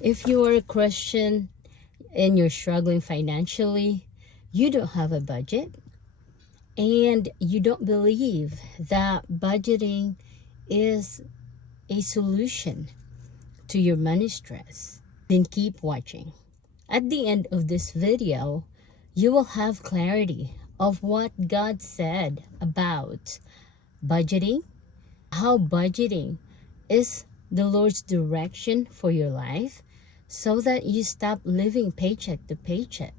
If you are a Christian and you're struggling financially, you don't have a budget, and you don't believe that budgeting is a solution to your money stress, then keep watching. At the end of this video, you will have clarity of what God said about budgeting, how budgeting is the Lord's direction for your life so that you stop living paycheck to paycheck,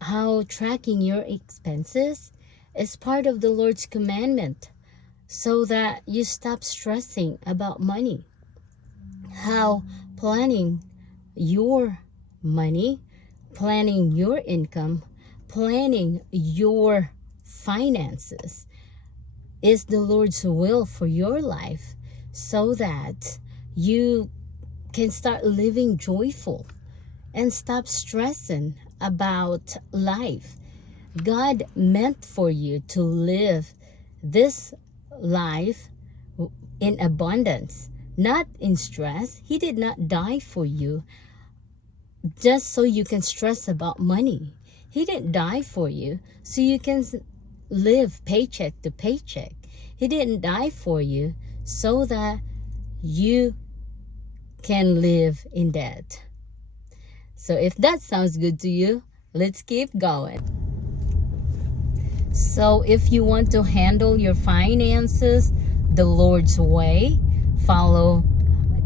how tracking your expenses is part of the Lord's commandment so that you stop stressing about money, how planning your money, planning your income, planning your finances is the Lord's will for your life so that you can start living joyful and stop stressing about life. God meant for you to live this life in abundance, not in stress. He did not die for you just so you can stress about money. He didn't die for you so you can live paycheck to paycheck. He didn't die for you so that you can live in debt. So if that sounds good to you, let's keep going. So if you want to handle your finances the Lord's way, follow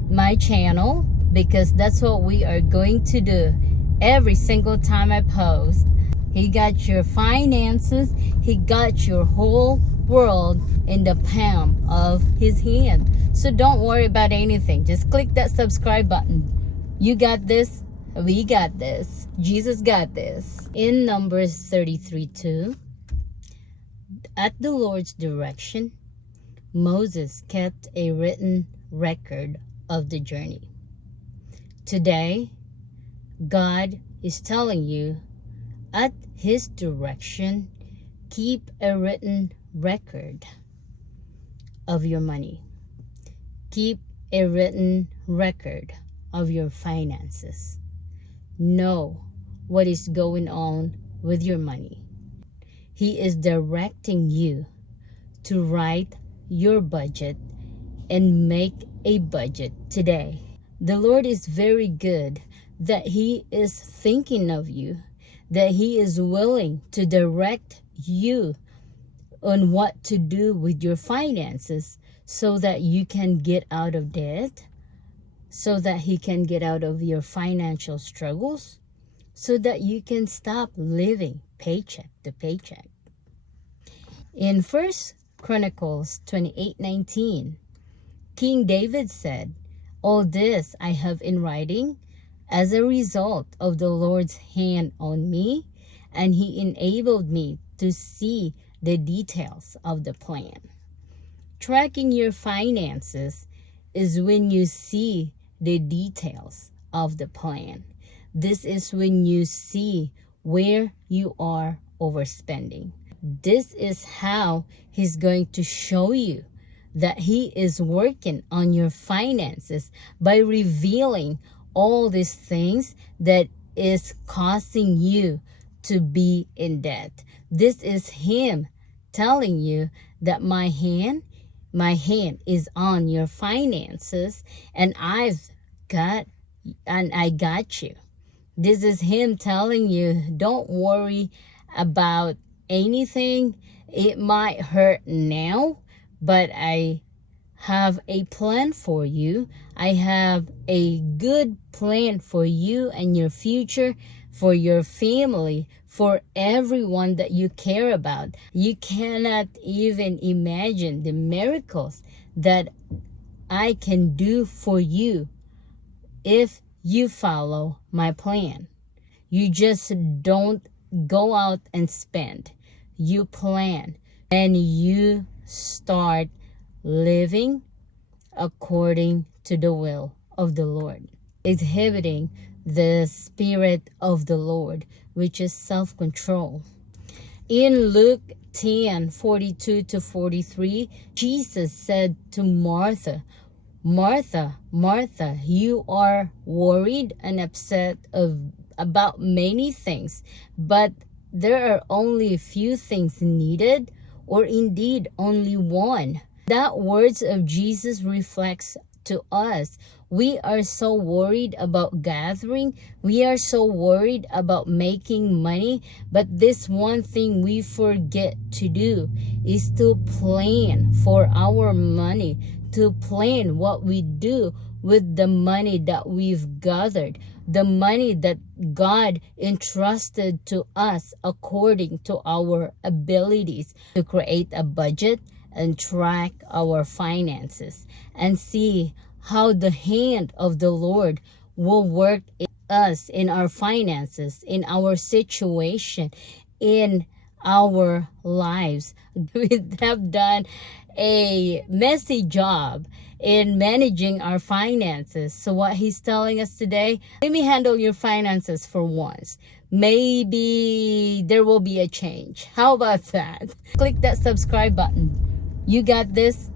my channel, because that's what we are going to do every single time I post. He got your finances, He got your whole world in the palm of His hand. So don't worry about anything. Just click that subscribe button. You got this. We got this. Jesus got this. In Numbers 33:2, at the Lord's direction, Moses kept a written record of the journey. Today, God is telling you, at His direction, keep a written record of your money. Keep a written record of your finances. Know what is going on with your money. He is directing you to write your budget and make a budget today. The Lord is very good that He is thinking of you, that He is willing to direct you on what to do with your finances so that you can get out of debt, so that He can get out of your financial struggles, so that you can stop living paycheck to paycheck. In 1 Chronicles 28:19, King David said, "All this I have in writing as a result of the Lord's hand on me, and He enabled me to see the details of the plan." Tracking your finances is when you see the details of the plan. This is when you see where you are overspending. This is how He's going to show you that He is working on your finances by revealing all these things that is causing you to be in debt. This is Him telling you that my hand is on your finances, and I got you. This is Him telling you, don't worry about anything. It might hurt now, but I have a plan for you. I have a good plan for you and your future, for your family, for everyone that you care about. You cannot even imagine the miracles that I can do for you if you follow my plan. You just don't go out and spend. You plan and you start living according to the will of the Lord, exhibiting the Spirit of the Lord, which is self-control. In Luke 10:42-43, Jesus said to Martha, Martha, Martha, you are worried and upset about many things, but there are only a few things needed, or indeed only one. That words of Jesus reflects to us. We are so worried about gathering. We are so worried about making money. But this one thing we forget to do is to plan for our money, to plan what we do with the money that we've gathered, the money that God entrusted to us according to our abilities, to create a budget and track our finances and see how the hand of the Lord will work in us, in our finances, in our situation, in our lives. We have done a messy job in managing our finances. So what he's telling us today, let me handle your finances for once. Maybe there will be a change. How about that? Click that subscribe button. You got this.